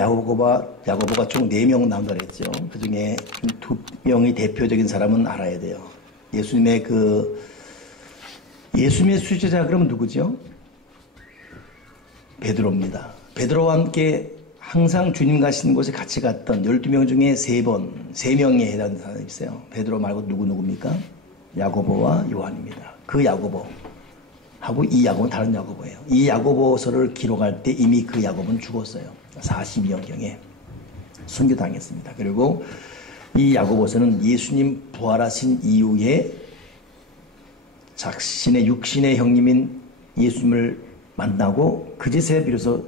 야고보가 총 4명 나온다 그랬죠. 그 중에 2명이 대표적인 사람은 알아야 돼요. 예수님의 수제자 그러면 누구죠? 베드로입니다. 베드로와 함께 항상 주님 가시는 곳에 같이 갔던 12명 중에 3명에 해당하는 사람이 있어요. 베드로 말고 누구입니까? 야고보와 요한입니다. 그 야고보 하고 이 야고보는 다른 야고보예요. 이 야고보서를 기록할 때 이미 그 야고보는 죽었어요. 42년경에 순교당했습니다. 그리고 이 야고보서는 예수님 부활하신 이후에 자신의 육신의 형님인 예수님을 만나고 그제서야 비로소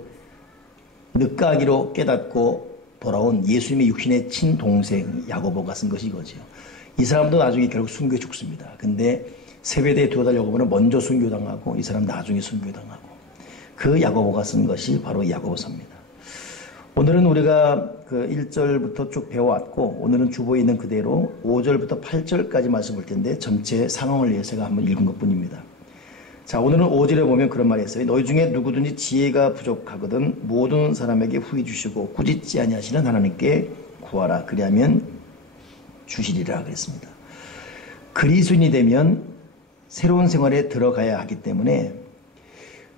늦가기로 깨닫고 돌아온 예수님의 육신의 친동생 야고보가 쓴 것이 이거죠. 이 사람도 나중에 결국 순교해 죽습니다. 근데 세배대의 두 아들 야고보는 먼저 순교당하고 이 사람 나중에 순교당하고 그 야고보가 쓴 것이 바로 야고보서입니다. 오늘은 우리가 그 1절부터 쭉 배워왔고 오늘은 주보에 있는 그대로 5절부터 8절까지 말씀 볼 텐데 전체 상황을 위해서 제가 한번 읽은 것뿐입니다. 자, 오늘은 5절에 보면 그런 말이 있어요. 너희 중에 누구든지 지혜가 부족하거든 모든 사람에게 후히 주시고 꾸짖지 아니하시는 하나님께 구하라. 그리하면 주시리라 그랬습니다. 그리스도인이 되면 새로운 생활에 들어가야 하기 때문에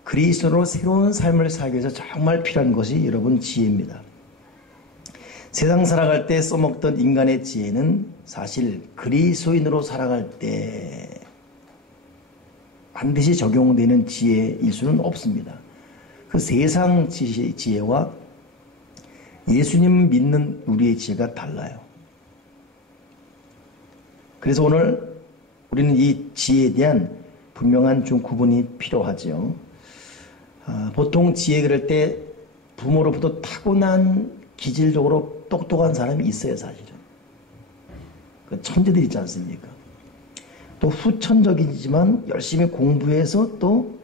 그리스도로 새로운 삶을 살기 위해서 정말 필요한 것이 여러분 지혜입니다. 세상 살아갈 때 써먹던 인간의 지혜는 사실 그리스도인으로 살아갈 때 반드시 적용되는 지혜일 수는 없습니다. 그 세상 지혜와 예수님 믿는 우리의 지혜가 달라요. 그래서 오늘 우리는 이 지혜에 대한 분명한 좀 구분이 필요하죠. 보통 지혜 그럴 때 부모로부터 타고난 기질적으로 똑똑한 사람이 있어요, 사실은. 그 천재들 있지 않습니까? 또 후천적이지만 열심히 공부해서 또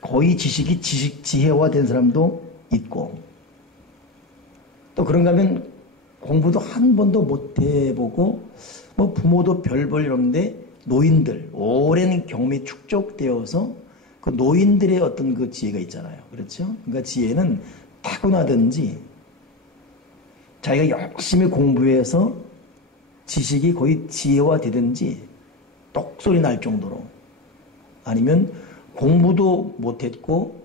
거의 지혜화된 사람도 있고 또 그런가 하면 공부도 한 번도 못 해보고 뭐 부모도 별 볼 일 없는데 노인들, 오랜 경험이 축적되어서 그 노인들의 어떤 그 지혜가 있잖아요. 그렇죠? 그러니까 지혜는 타고나든지 자기가 열심히 공부해서 지식이 거의 지혜화되든지 똑소리 날 정도로 아니면 공부도 못했고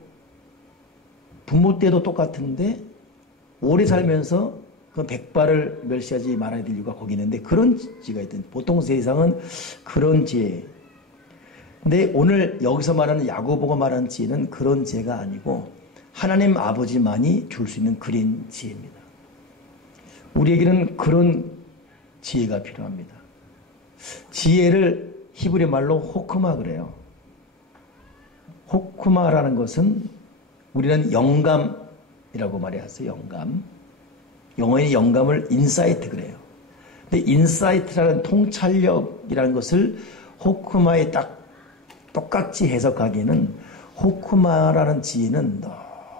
부모 때도 똑같은데 오래 살면서 그 백발을 멸시하지 말아야 될 이유가 거기 있는데 그런 지혜가 있든 보통 세상은 그런 지혜. 근데 오늘 여기서 말하는 야고보가 말하는 지혜는 그런 지혜가 아니고 하나님 아버지만이 줄 수 있는 그린 지혜입니다. 우리에게는 그런 지혜가 필요합니다. 지혜를 히브리 말로 호크마 그래요. 호크마라는 것은 우리는 영감이라고 말해야죠. 영감. 영어의 영감을 인사이트 그래요. 근데 인사이트라는 통찰력이라는 것을 호크마에 딱 똑같이 해석하기에는 호크마라는 지혜는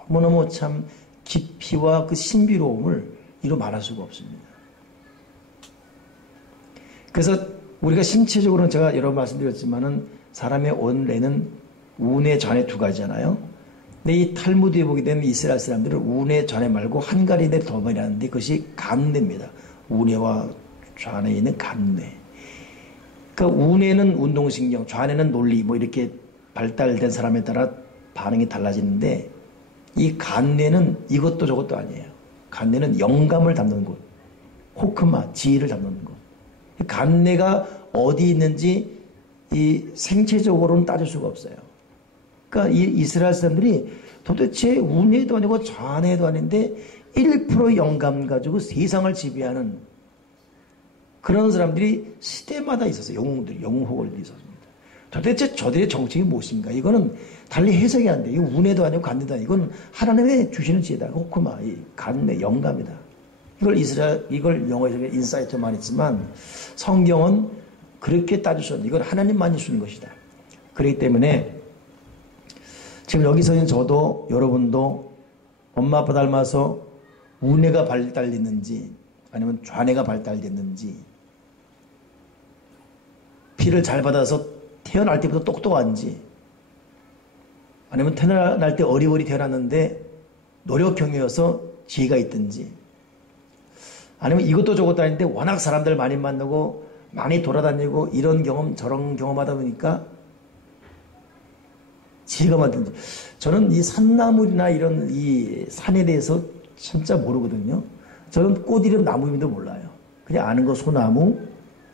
너무너무 참 깊이와 그 신비로움을 이루 말할 수가 없습니다. 그래서 우리가 신체적으로는 제가 여러 번 말씀드렸지만은 사람의 원래는 운의 전에 두 가지잖아요. 근데 이 탈무드에 보게 되면 이스라엘 사람들은 운의 전에 말고 한 가지인데 더 많이 하는데 그것이 간뇌입니다. 운해와 좌뇌에 있는 간뇌. 그러니까 운해는 운동신경, 좌뇌는 논리 뭐 이렇게 발달된 사람에 따라 반응이 달라지는데 이 간뇌는 이것도 저것도 아니에요. 간뇌는 영감을 담는 곳. 호크마, 지혜를 담는 곳. 간뇌가 어디 있는지 이 생체적으로는 따질 수가 없어요. 그러니까 이 이스라엘 사람들이 도대체 운해도 아니고 좌뇌도 아닌데 1% 영감 가지고 세상을 지배하는 그런 사람들이 시대마다 있었어요. 영웅호걸들이 있었습니다. 도대체 저들의 정책이 무엇인가? 이거는 달리 해석이 안 돼요. 이거 운해도 아니고 간뇌도 아니고 이건 하나님의 주시는 지혜다. 호크마, 이 간뇌, 영감이다. 이걸 영어에서 인사이트만 했지만 성경은 그렇게 따질 수 없는 이건 하나님만이 주는 것이다. 그렇기 때문에 지금 여기서는 저도 여러분도 엄마 아빠 닮아서 운해가 발달됐는지 아니면 좌뇌가 발달됐는지 피를 잘 받아서 태어날 때부터 똑똑한지 아니면 태어날 때 어리버리 태어났는데 노력형이어서 지혜가 있든지, 아니면 이것도 저것도 아닌데 워낙 사람들 많이 만나고 많이 돌아다니고 이런 경험 저런 경험하다 보니까 지혜가 많든지. 저는 이 산나물이나 이런 이 산에 대해서 진짜 모르거든요. 저는 꽃 이름 나무 이름도 몰라요. 그냥 아는 거 소나무,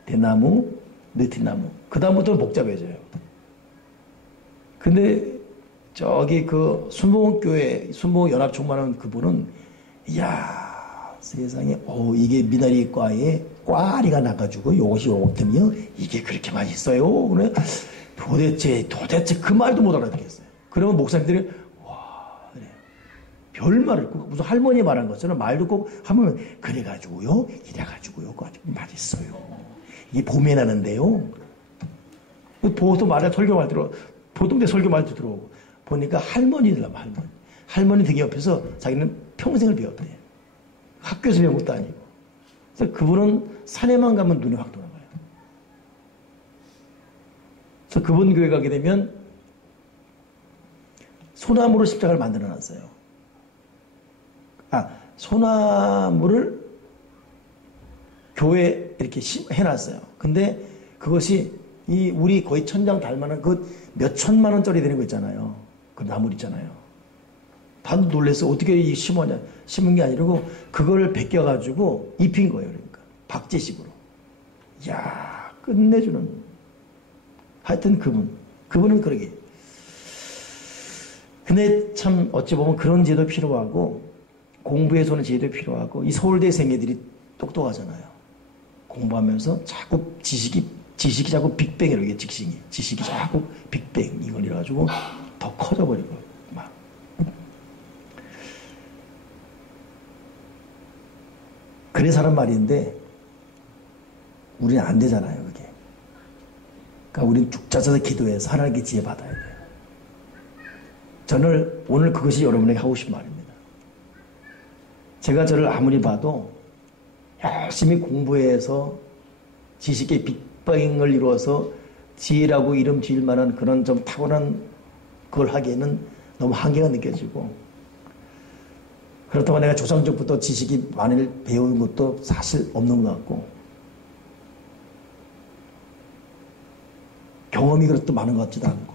대나무, 느티나무. 그 다음부터는 복잡해져요. 근데 저기 그 순복음교회 순복음연합총무하는 그분은 이야 세상에 이게 미나리과에 꽈리가 나가지고 요것이 요것이며 이게 그렇게 맛있어요. 그래 도대체 그 말도 못 알아듣겠어요. 그러면 목사님들이 와 그래 별말을 무슨 할머니 말한 것처럼 말도 꼭 하면 그래가지고요 이래가지고요 그거 아주 맛있어요. 이게 봄에 나는데요. 보통 말에 설교 말 들어 보통 내 설교 말도 들어오고 보니까 할머니들라면 할머니 되게 옆에서 자기는 평생을 배웠대. 학교에서 배운 것도 아니고. 그래서 그분은 산에만 가면 눈이 확 돌아가요. 그래서 그분 교회 가게 되면 소나무로 십자가를 만들어 놨어요. 소나무를 교회에 이렇게 해놨어요. 근데 그것이 우리 거의 천장 닮아는 그 몇 천만 원짜리 되는 거 있잖아요. 그 나물 있잖아요. 다들 놀래서 어떻게 이 심었냐. 심은 게 아니고 그걸 벗겨가지고 입힌 거예요. 그러니까 박제식으로. 이야 끝내주는. 하여튼 그분은 그러게. 근데 참 어찌 보면 그런 지혜도 필요하고 공부에서는 지혜도 필요하고 이 서울대 생애들이 똑똑하잖아요. 공부하면서 자꾸 지식이 자꾸 빅뱅이라고 이게 지식이 자꾸 빅뱅 이걸 이래가지고 더 커져버리고 막. 그래서 하는 말인데 우리는 안 되잖아요 그게. 그러니까 우리는 죽자서 기도해서 하나님께 지혜 받아야 돼요. 저는 오늘 그것이 여러분에게 하고 싶은 말입니다. 제가 저를 아무리 봐도 열심히 공부해서 지식의 빅뱅을 이루어서 지혜라고 이름 지을 만한 그런 좀 타고난 그걸 하기에는 너무 한계가 느껴지고, 그렇다고 내가 조상적부터 지식이 많이 배운 것도 사실 없는 것 같고, 경험이 그렇도 많은 것 같지도 않고,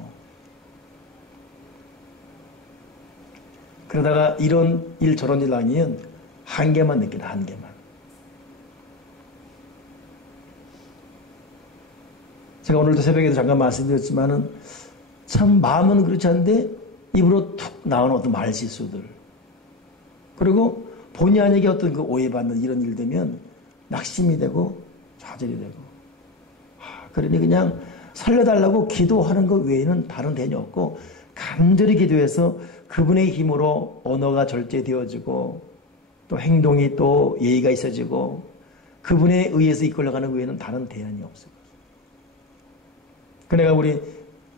그러다가 이런 일 저런 일 아니면 한계만 느끼다. 한계만. 제가 오늘도 새벽에도 잠깐 말씀드렸지만은 참 마음은 그렇지 않은데 입으로 툭 나오는 어떤 말실수들, 그리고 본의 아니게 어떤 그 오해받는 이런 일 되면 낙심이 되고 좌절이 되고, 그러니 그냥 살려달라고 기도하는 것 외에는 다른 대안이 없고, 간절히 기도해서 그분의 힘으로 언어가 절제되어지고 또 행동이 또 예의가 있어지고 그분에 의해서 이끌려가는 외에는 다른 대안이 없어요. 그러니까 우리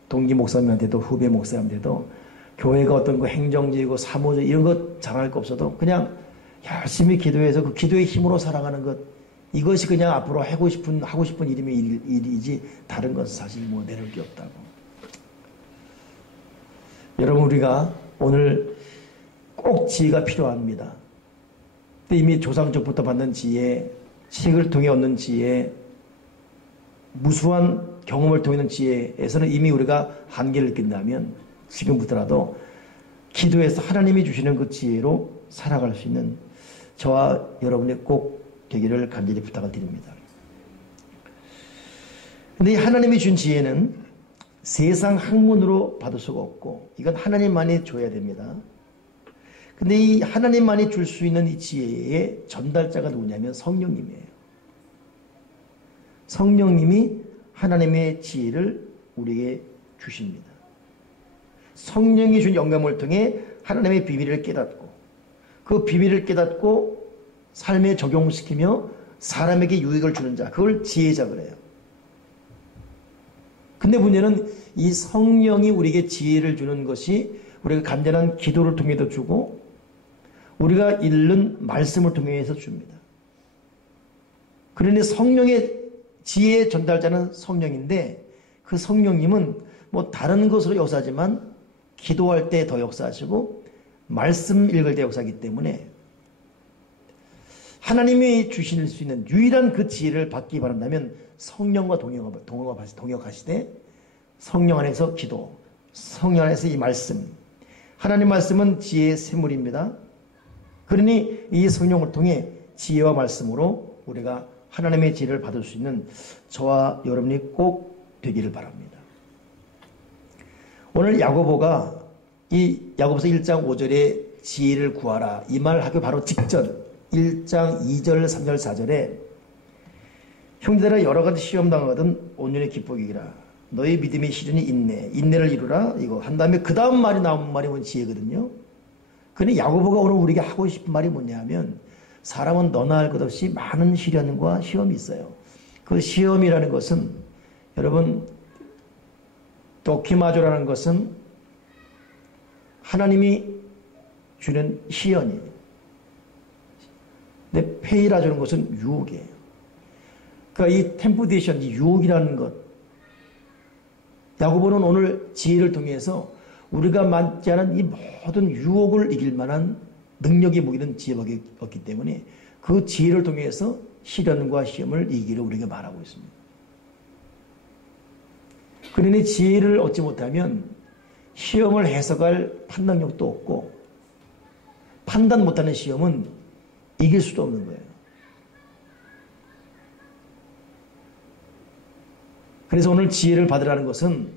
동기 목사님한테도 후배 목사님한테도 교회가 어떤 거 행정적이고 사무적 이런 것 잘할 거 없어도 그냥 열심히 기도해서 그 기도의 힘으로 살아가는 것, 이것이 그냥 앞으로 하고 싶은 일이지 다른 것은 사실 뭐 내릴 게 없다고. 여러분, 우리가 오늘 꼭 지혜가 필요합니다. 이미 조상적부터 받는 지혜, 책을 통해 얻는 지혜, 무수한 경험을 통해 얻는 지혜에서는 이미 우리가 한계를 느낀다면 지금부터라도 기도해서 하나님이 주시는 그 지혜로 살아갈 수 있는 저와 여러분이 꼭 되기를 간절히 부탁을 드립니다. 근데 이 하나님이 준 지혜는 세상 학문으로 받을 수가 없고 이건 하나님만이 줘야 됩니다. 근데 이 하나님만이 줄 수 있는 이 지혜의 전달자가 누구냐면 성령님이에요. 성령님이 하나님의 지혜를 우리에게 주십니다. 성령이 준 영감을 통해 하나님의 비밀을 깨닫고 그 비밀을 깨닫고 삶에 적용시키며 사람에게 유익을 주는 자, 그걸 지혜자 그래요. 근데 문제는 이 성령이 우리에게 지혜를 주는 것이 우리가 간절한 기도를 통해서 주고 우리가 읽는 말씀을 통해서 줍니다. 그러니 성령의 지혜의 전달자는 성령인데 그 성령님은 뭐 다른 것으로 역사하지만 기도할 때 더 역사하시고 말씀 읽을 때 역사하기 때문에 하나님이 주실 수 있는 유일한 그 지혜를 받기 바란다면 성령과 동역하시되 성령 안에서 기도, 성령 안에서 이 말씀, 하나님 말씀은 지혜의 샘물입니다. 그러니 이 성령을 통해 지혜와 말씀으로 우리가 하나님의 지혜를 받을 수 있는 저와 여러분이 꼭 되기를 바랍니다. 오늘 야고보가 이 야고보서 1장 5절에 지혜를 구하라 이 말을 하기 바로 직전 1장 2절 3절 4절에 형제들아 여러 가지 시험 당하거든 온전히 기쁘기라 너희 믿음의 시련이 인내를 이루라 이거 한 다음에 그 다음 말이 나온 말이 뭔 지혜거든요. 그런데 야고보가 오늘 우리에게 하고 싶은 말이 뭐냐 하면 사람은 너나 할 것 없이 많은 시련과 시험이 있어요. 그 시험이라는 것은 여러분 도키마조라는 것은 하나님이 주는 시연이에요. 근데 페이라주는 것은 유혹이에요. 그러니까 이 템프테이션, 이 유혹이라는 것 야고보는 오늘 지혜를 통해서 우리가 맞지 않은 이 모든 유혹을 이길 만한 능력의 무기는 지혜밖에 없기 때문에 그 지혜를 통해서 시련과 시험을 이기기를 우리에게 말하고 있습니다. 그러니 지혜를 얻지 못하면 시험을 해석할 판단력도 없고 판단 못하는 시험은 이길 수도 없는 거예요. 그래서 오늘 지혜를 받으라는 것은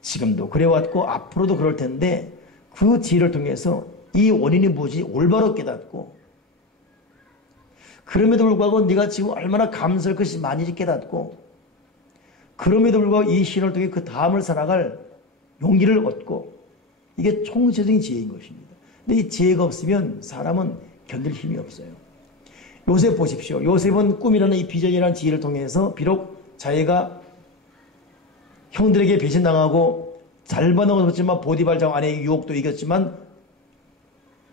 지금도 그래왔고 앞으로도 그럴 텐데 그 지혜를 통해서 이 원인이 무엇이 올바로 깨닫고 그럼에도 불구하고 네가 지금 얼마나 감사할 것이 많이 깨닫고 그럼에도 불구하고 이 시련을 통해 그 다음을 살아갈 용기를 얻고 이게 총체적인 지혜인 것입니다. 근데 이 지혜가 없으면 사람은 견딜 힘이 없어요. 요셉 보십시오. 요셉은 꿈이라는 이 비전이라는 지혜를 통해서 비록 자기가 형들에게 배신당하고 잘 받아먹었지만 보디발장 아내의 유혹도 이겼지만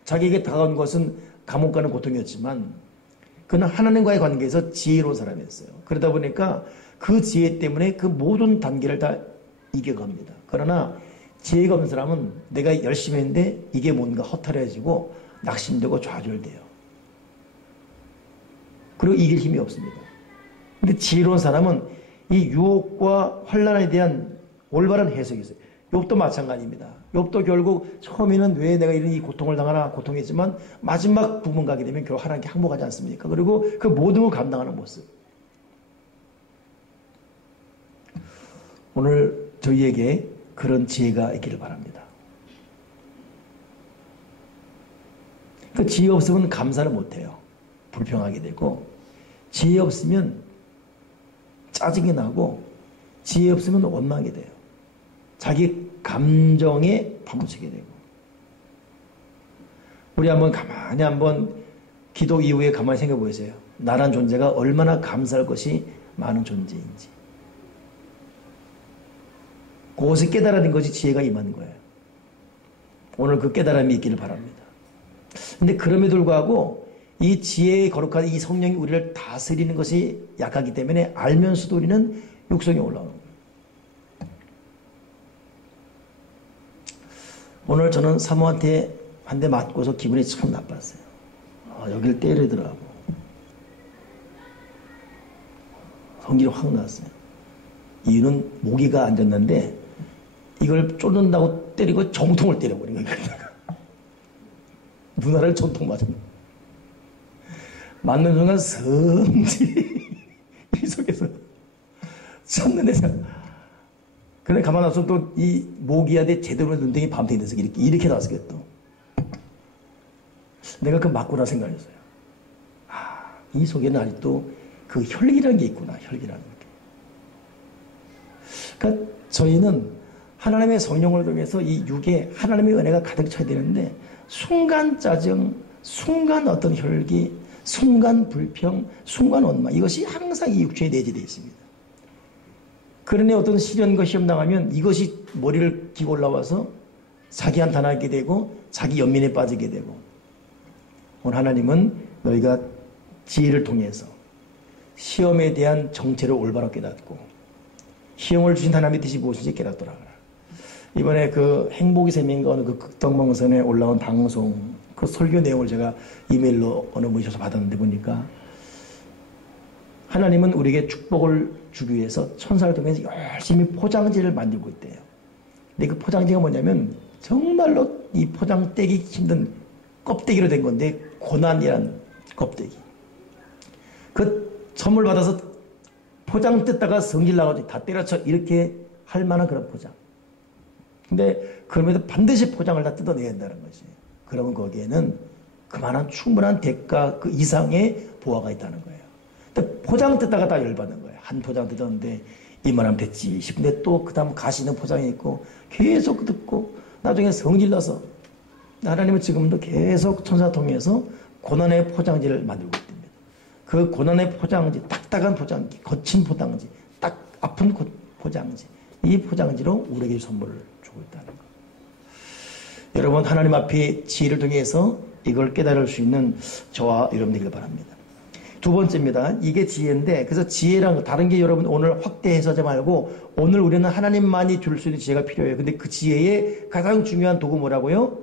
자기에게 다가온 것은 감옥 가는 고통이었지만 그는 하나님과의 관계에서 지혜로운 사람이었어요. 그러다 보니까 그 지혜 때문에 그 모든 단계를 다 이겨갑니다. 그러나 지혜가 없는 사람은 내가 열심히 했는데 이게 뭔가 허탈해지고 낙심되고 좌절돼요. 그리고 이길 힘이 없습니다. 근데 지혜로운 사람은 이 유혹과 환난에 대한 올바른 해석이 있어요. 욥도 마찬가지입니다. 욥도 결국 처음에는 왜 내가 이런 이 고통을 당하나 고통했지만 마지막 부분 가게 되면 결국 하나님께 항복하지 않습니까? 그리고 그 모든 걸 감당하는 모습. 오늘 저희에게 그런 지혜가 있기를 바랍니다. 그 지혜 없으면 감사를 못해요. 불평하게 되고 지혜 없으면 짜증이 나고 지혜 없으면 원망하게 돼요. 자기 감정에 파묻히게 되고 우리 가만히 한번 기도 이후에 가만히 생각해 보세요. 나란 존재가 얼마나 감사할 것이 많은 존재인지 그것을 깨달아낸 것이 지혜가 임하는 거예요. 오늘 그 깨달음이 있기를 바랍니다. 근데 그럼에도 불구하고 이 지혜의 거룩한 이 성령이 우리를 다스리는 것이 약하기 때문에 알면서도 우리는 육성에 올라오는 거예요. 오늘 저는 사모한테 한 대 맞고서 기분이 참 나빴어요. 여길 때리더라고. 성질이 확 났어요. 이유는 모기가 앉았는데 이걸 쫓는다고 때리고 정통을 때려버린 거예요. 누나를 정통 맞았네. 맞는 순간 성질이 이 속에서 참는 애가. 그래 가만 놔서 또 이 모기한테 제대로 눈덩이 밤탱이 돼서 이렇게 나왔어요 또. 내가 그 맞구나 생각했어요. 이 속에는 아직도 그 혈기라는 게 있구나. 혈기라는 게. 그러니까 저희는 하나님의 성령을 통해서 이 육에 하나님의 은혜가 가득 차야 되는데 순간 짜증, 순간 어떤 혈기, 순간 불평, 순간 원망 이것이 항상 이 육체에 내재되어 있습니다. 그러니 어떤 시련과 시험 당하면 이것이 머리를 기고 올라와서 자기 한탄하게 되고 자기 연민에 빠지게 되고 오늘 하나님은 너희가 지혜를 통해서 시험에 대한 정체를 올바로 깨닫고 시험을 주신 하나님의 뜻이 무엇인지 깨닫더라. 이번에 그 행복의 셈인가 어느 그 극동방송에 올라온 방송 그 설교 내용을 제가 이메일로 어느 분이 줘서 받았는데 보니까 하나님은 우리에게 축복을 주기 위해서 천사를 통해서 열심히 포장지를 만들고 있대요. 근데 그 포장지가 뭐냐면 정말로 이 포장 떼기 힘든 껍데기로 된 건데 고난이란 껍데기. 그 선물 받아서 포장 뜯다가 성질 나가지고 다 때려쳐 이렇게 할 만한 그런 포장. 근데 그럼에도 반드시 포장을 다 뜯어내야 한다는 것이. 그러면 거기에는 그만한 충분한 대가 그 이상의 보화가 있다는 거예요. 근데 포장 뜯다가 다 열받는 거예요. 한 포장 뜯었는데 이만하면 됐지 싶은데 또 그 다음 가시는 포장이 있고 계속 듣고 나중에 성질나서 하나님은 지금도 계속 천사 통해서 고난의 포장지를 만들고 있답니다. 그 고난의 포장지, 딱딱한 포장지, 거친 포장지, 딱 아픈 포장지, 이 포장지로 우리에게 선물을 주고 있다는 것. 여러분 하나님 앞에 지혜를 통해서 이걸 깨달을 수 있는 저와 여러분 되기를 바랍니다. 두 번째입니다. 이게 지혜인데 그래서 지혜랑 다른 게 여러분 오늘 확대해서지 말고 오늘 우리는 하나님만이 줄 수 있는 지혜가 필요해요. 근데 그 지혜의 가장 중요한 도구 뭐라고요?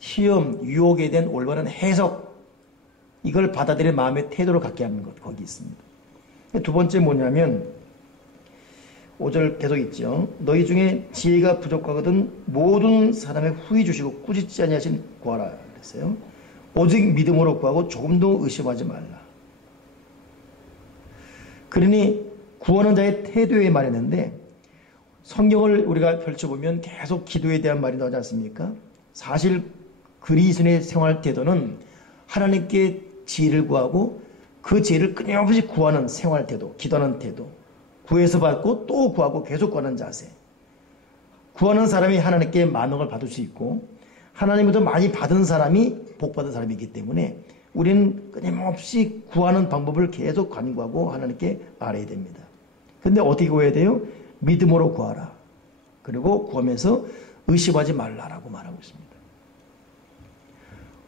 시험, 유혹에 대한 올바른 해석, 이걸 받아들일 마음의 태도를 갖게 하는 것, 거기 있습니다. 두 번째 뭐냐면 5절 계속 있죠. 너희 중에 지혜가 부족하거든 모든 사람의 후히 주시고 꾸짖지 아니하신 구하라 그랬어요. 오직 믿음으로 구하고 조금도 의심하지 말라. 그러니 구하는 자의 태도에 말했는데 성경을 우리가 펼쳐보면 계속 기도에 대한 말이 나오지 않습니까? 사실 그리스도인의 생활 태도는 하나님께 지혜를 구하고 그 지혜를 끊임없이 구하는 생활 태도, 기도하는 태도, 구해서 받고 또 구하고 계속 구하는 자세. 구하는 사람이 하나님께 많은 걸 받을 수 있고 하나님부터 많이 받은 사람이 복 받은 사람이기 때문에 우리는 끊임없이 구하는 방법을 계속 간구하고 하나님께 말해야 됩니다. 근데 어떻게 구해야 돼요? 믿음으로 구하라. 그리고 구하면서 의심하지 말라라고 말하고 있습니다.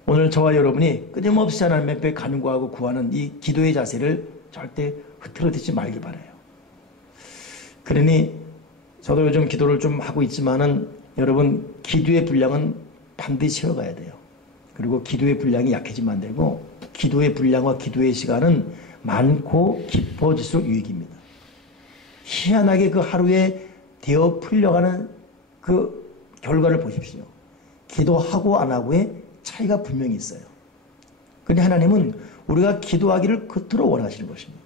오늘 저와 여러분이 끊임없이 하나님 앞에 간구하고 구하는 이 기도의 자세를 절대 흐트러뜨리지 말기 바라요. 그러니 저도 요즘 기도를 좀 하고 있지만은 여러분 기도의 분량은 반드시 채워가야 돼요. 그리고 기도의 분량이 약해지면 안 되고 기도의 분량과 기도의 시간은 많고 깊어질수록 유익입니다. 희한하게 그 하루에 되어 풀려가는 그 결과를 보십시오. 기도하고 안 하고의 차이가 분명히 있어요. 그런데 하나님은 우리가 기도하기를 그토록 원하시는 것입니다.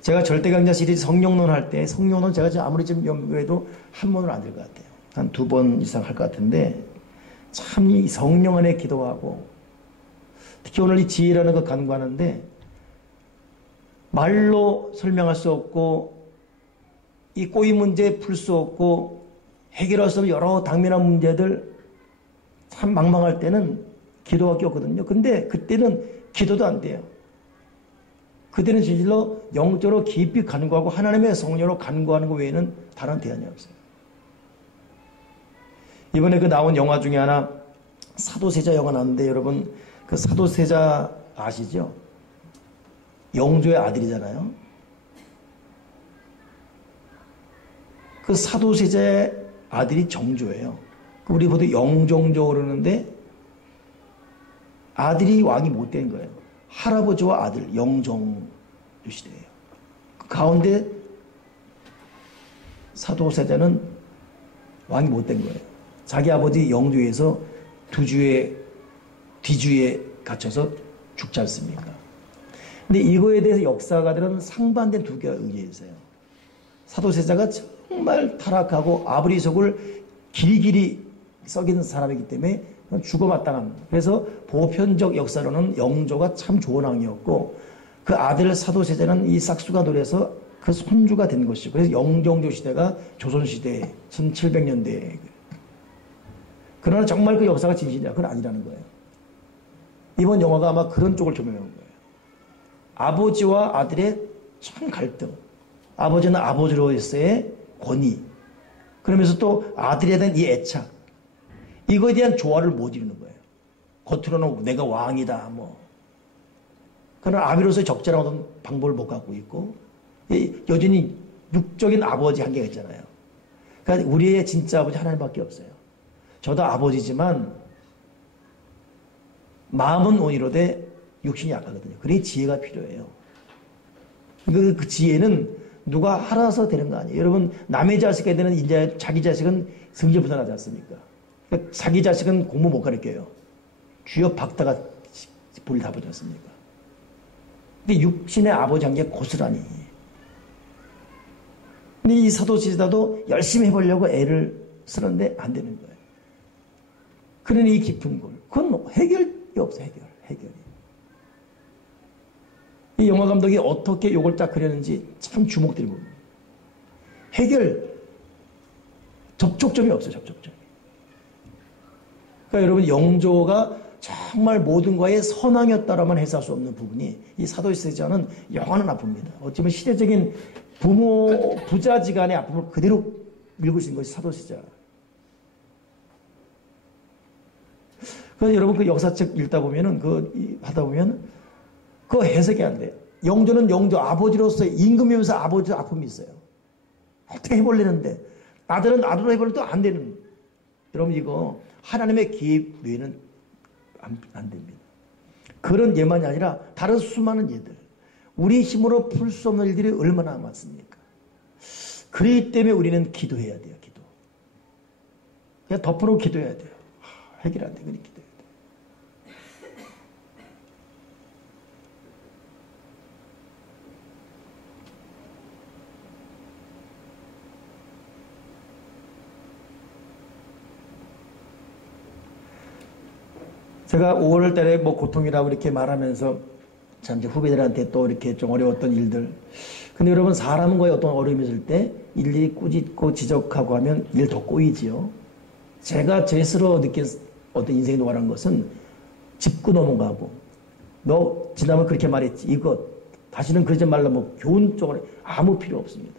제가 절대강자 시리즈 성령론 할 때 성령론 제가 아무리 지금 연구해도 한 번은 안 될 것 같아요. 한 2번 이상 할 것 같은데 참 이 성령 안에 기도하고 특히 오늘 이 지혜라는 거 간구하는데 말로 설명할 수 없고 이 꼬임 문제 풀 수 없고 해결할 수 없는 여러 당면한 문제들 참 망망할 때는 기도하기 없거든요. 근데 그때는 기도도 안 돼요. 그때는 진실로 영적으로 깊이 간구하고 하나님의 성령으로 간구하는 것 외에는 다른 대안이 없어요. 이번에 그 나온 영화 중에 하나 사도세자 영화 나왔는데 여러분 그 사도세자 아시죠? 영조의 아들이잖아요. 그 사도세자의 아들이 정조예요. 우리 보통 영정조 그러는데 아들이 왕이 못 된 거예요. 할아버지와 아들 영정조 시대예요. 그 가운데 사도세자는 왕이 못 된 거예요. 자기 아버지 영조에서 뒤주에 갇혀서 죽지 않습니까? 근데 이거에 대해서 역사가들은 상반된 두 개가 의견이 있어요. 사도세자가 정말 타락하고 아브리속을 길이길이 썩이는 사람이기 때문에 죽어마땅한. 그래서 보편적 역사로는 영조가 참 좋은 왕이었고 그 아들 사도세자는 이 싹수가 노려서 그 손주가 된 것이고 그래서 영정조 시대가 조선시대 1700년대. 그러나 정말 그 역사가 진실이냐? 그건 아니라는 거예요. 이번 영화가 아마 그런 쪽을 조명한 거예요. 아버지와 아들의 참 갈등. 아버지는 아버지로서의 권위. 그러면서 또 아들에 대한 이 애착. 이거에 대한 조화를 못 이루는 거예요. 겉으로는 내가 왕이다, 뭐. 그러나 아비로서의 적절한 어떤 방법을 못 갖고 있고, 여전히 육적인 아버지 한계가 있잖아요. 그러니까 우리의 진짜 아버지 하나님밖에 없어요. 저도 아버지지만, 마음은 온이로되 육신이 약하거든요. 그러니 지혜가 필요해요. 그 지혜는 누가 알아서 되는 거 아니에요. 여러분, 남의 자식에 대한 이제 자기 자식은 승진부산하지 않습니까? 그러니까 자기 자식은 공부 못 가르쳐요. 쥐어 박다가 볼일 다 보지 않습니까? 근데 육신의 아버지 한 게 고스란히. 근데 이 사도지자도 열심히 해보려고 애를 쓰는데 안 되는 거예요. 그러니 이 깊은 골. 그건 해결이 없어, 해결이. 이 영화 감독이 어떻게 이걸 딱 그렸는지 참 주목들이 봅니다. 해결, 접촉점이 없어요, 접촉점이. 그러니까 여러분, 영조가 정말 모든 거에 선왕이었다라만 해석할 수 없는 부분이 이 사도지자는 영원한 아픔입니다. 어쩌면 시대적인 부모, 부자지간의 아픔을 그대로 밀고 있는 것이 사도지자. 그래서 여러분 그 역사책 읽다 보면은 하다 보면 그거 해석이 안 돼요. 영조는 영조 아버지로서 임금이면서 아버지 아픔이 있어요. 어떻게 해보려는데 아들은 아들로 해보려도 안 되는. 여러분 이거 하나님의 기획 외에는 안 됩니다. 그런 예만이 아니라 다른 수많은 예들. 우리 힘으로 풀 수 없는 일들이 얼마나 많습니까? 그렇기 때문에 우리는 기도해야 돼요. 기도. 그냥 덮어놓고 기도해야 돼요. 해결 안 돼. 그냥 기도해야 돼요. 제가 5월 달에 뭐 고통이라고 이렇게 말하면서 참 이제 후배들한테 또 이렇게 좀 어려웠던 일들. 근데 여러분 사람과의 어떤 어려움이 있을 때 일일이 꾸짖고 지적하고 하면 일 더 꼬이지요. 제가 제 스스로 느낀 어떤 인생의 노화라는 것은 짚고 넘어가고 너 지난번 그렇게 말했지 이것 다시는 그러지 말라 뭐 교훈 쪽으로 아무 필요 없습니다.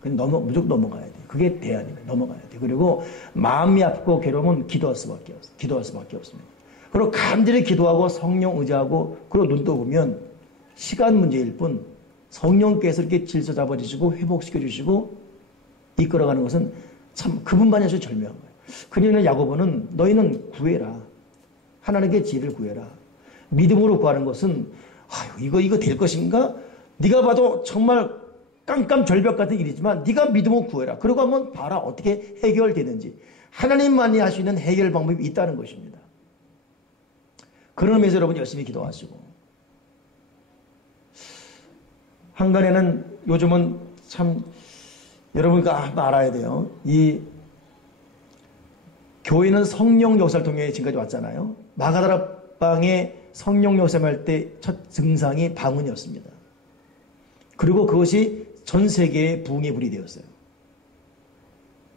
그냥 무조건 넘어가야 돼. 그게 대안입니다. 넘어가야 돼. 그리고 마음이 아프고 괴로우면 기도할 수밖에 없어요. 기도할 수밖에 없습니다. 그리고 간절히 기도하고 성령 의지하고 그리고 눈 떠보면 시간 문제일 뿐 성령께서 이렇게 질서 잡아주시고 회복시켜주시고 이끌어가는 것은 참 그분만이 아주 절묘한 거예요. 그러나 야고보는 너희는 구해라. 하나님께 지혜를 구해라. 믿음으로 구하는 것은 아유 이거 될 것인가? 네가 봐도 정말 깜깜 절벽 같은 일이지만 네가 믿음으로 구해라. 그리고 한번 봐라. 어떻게 해결되는지. 하나님만이 할 수 있는 해결 방법이 있다는 것입니다. 그런 의미에서 여러분 열심히 기도하시고 한간에는 요즘은 참 여러분과 알아야 돼요. 이 교회는 성령 역사를 통해 지금까지 왔잖아요. 마가다락방에 성령 역사할 때 첫 증상이 방언이었습니다. 그리고 그것이 전 세계에 부흥의 불이 되었어요.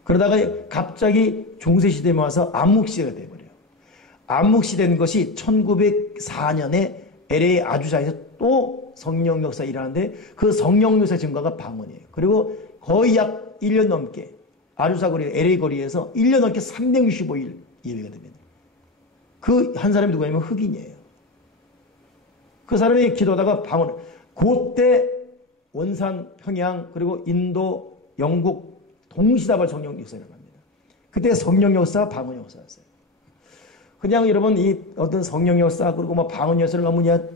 그러다가 갑자기 중세시대에 와서 암묵시대가 되어버려요. 암묵시대는 것이 1904년에 LA 아주사에서 또 성령 역사 일하는데 그 성령 역사 증거가 방언이에요. 그리고 거의 약 1년 넘게 아주사 거리, LA 거리에서 1년 넘게 365일 예배가 됩니다. 그 한 사람이 누구냐면 흑인이에요. 그 사람이 기도하다가 방언, 그때 원산, 평양, 그리고 인도, 영국 동시다발 성령 역사가 일어납니다. 그때 성령 역사, 방언 역사였어요. 그냥 여러분 이 어떤 성령 역사 그리고 뭐 방언 역사를 너무 그냥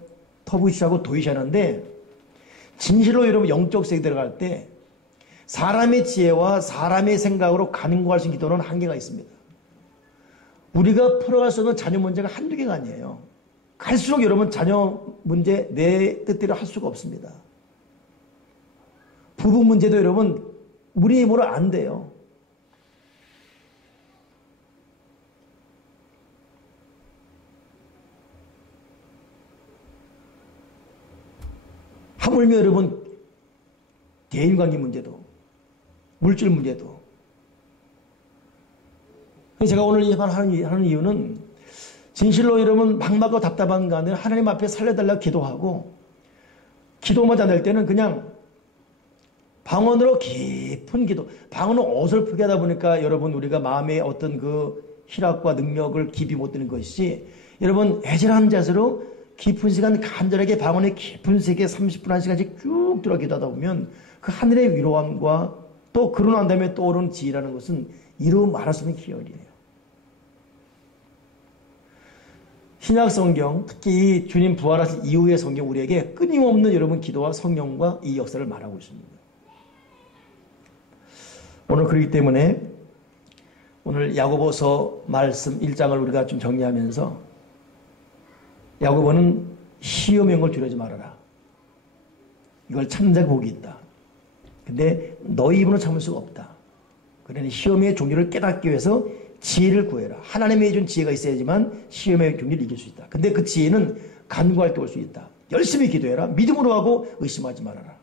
터부시하고 도의시하는데 진실로 여러분 영적 세계 들어갈 때 사람의 지혜와 사람의 생각으로 가능할 수 있는 기도는 한계가 있습니다. 우리가 풀어갈 수 없는 자녀 문제가 한두 개가 아니에요. 갈수록 여러분 자녀 문제 내 뜻대로 할 수가 없습니다. 부부 문제도 여러분 우리 힘으로 안 돼요. 하물며 여러분 대인관계 문제도 물질 문제도 제가 오늘 하는 이유는 진실로 여러분 막막하고 답답한 간에 하나님 앞에 살려달라고 기도하고 기도만 안 될 때는 그냥 방언으로 깊은 기도 방언은 어설프게 하다 보니까 여러분 우리가 마음의 어떤 그 희락과 능력을 깊이 못 드는 것이 여러분 애절한 자세로 깊은 시간 간절하게 방언의 깊은 세계 30분 1시간씩 쭉 들어 기도하다 보면 그 하늘의 위로함과 또 그러고 난 다음에 떠오르는 지혜라는 것은 이루 말할 수 없는 희열이에요. 신약 성경, 특히 주님 부활하신 이후의 성경 우리에게 끊임없는 여러분 기도와 성령과 이 역사를 말하고 있습니다. 오늘 그렇기 때문에 오늘 야고보서 말씀 1장을 우리가 좀 정리하면서 야고보는 시험인 걸 두려워하지 말아라. 이걸 참는 자가 복이 있다. 근데 너희 입으로 참을 수가 없다. 그러니 시험의 종류를 깨닫기 위해서 지혜를 구해라. 하나님이 준 지혜가 있어야지만 시험의 종류를 이길 수 있다. 근데 그 지혜는 간구할 때 올 수 있다. 열심히 기도해라. 믿음으로 하고 의심하지 말아라.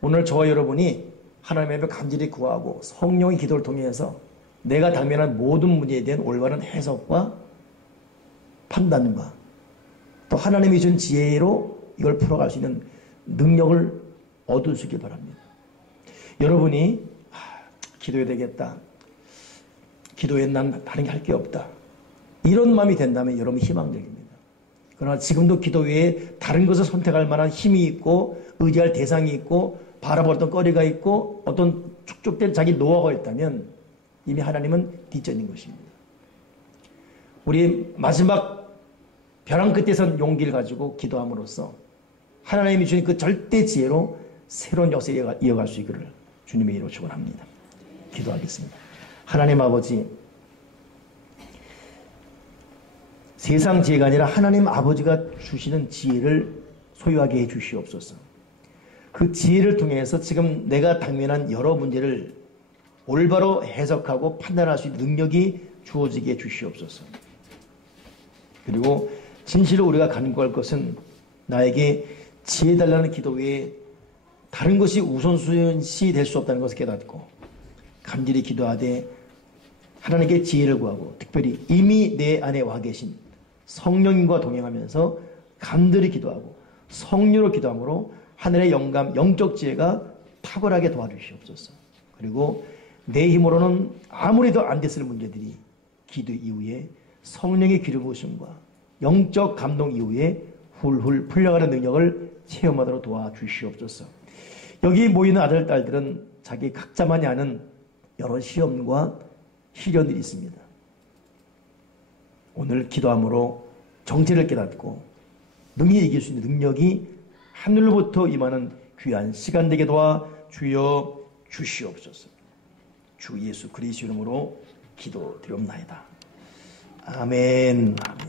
오늘 저와 여러분이 하나님 앞에 간절히 구하고 성령의 기도를 통해서 내가 당면한 모든 문제에 대한 올바른 해석과 판단과 또 하나님이 준 지혜로 이걸 풀어갈 수 있는 능력을 얻을 수 있길 바랍니다. 여러분이 기도해야 되겠다. 기도에 난 다른 게 할 게 없다. 이런 마음이 된다면 여러분 희망적입니다. 그러나 지금도 기도 외에 다른 것을 선택할 만한 힘이 있고 의지할 대상이 있고 바라볼 어떤 거리가 있고 어떤 축적된 자기 노하우가 있다면 이미 하나님은 뒷전인 것입니다. 우리 마지막 벼랑 끝에 선 용기를 가지고 기도함으로써 하나님이 주신 그 절대 지혜로 새로운 역사를 이어갈 수 있기를 주님의 이름으로 축원합니다. 기도하겠습니다. 하나님 아버지, 세상 지혜가 아니라 하나님 아버지가 주시는 지혜를 소유하게 해 주시옵소서. 그 지혜를 통해서 지금 내가 당면한 여러 문제를 올바로 해석하고 판단할 수 있는 능력이 주어지게 해 주시옵소서. 그리고 진실로 우리가 간구할 것은 나에게 지혜 달라는 기도 외에 다른 것이 우선순위 될 수 없다는 것을 깨닫고 간절히 기도하되 하나님께 지혜를 구하고 특별히 이미 내 안에 와 계신 성령님과 동행하면서 간절히 기도하고 성령으로 기도함으로 하늘의 영감, 영적 지혜가 탁월하게 도와주시옵소서. 그리고 내 힘으로는 아무리도 안 됐을 문제들이 기도 이후에 성령의 기름 부으심과 영적 감동 이후에 훌훌 풀려가는 능력을 체험하도록 도와주시옵소서. 여기 모이는 아들, 딸들은 자기 각자만이 아는 여러 시험과 시련들이 있습니다. 오늘 기도함으로 정체를 깨닫고 능히 이길 수 있는 능력이 하늘로부터 임하는 귀한 시간 되게 도와 주여 주시옵소서. 주 예수 그리스도 이름으로 기도드리옵나이다. 아멘. 아멘.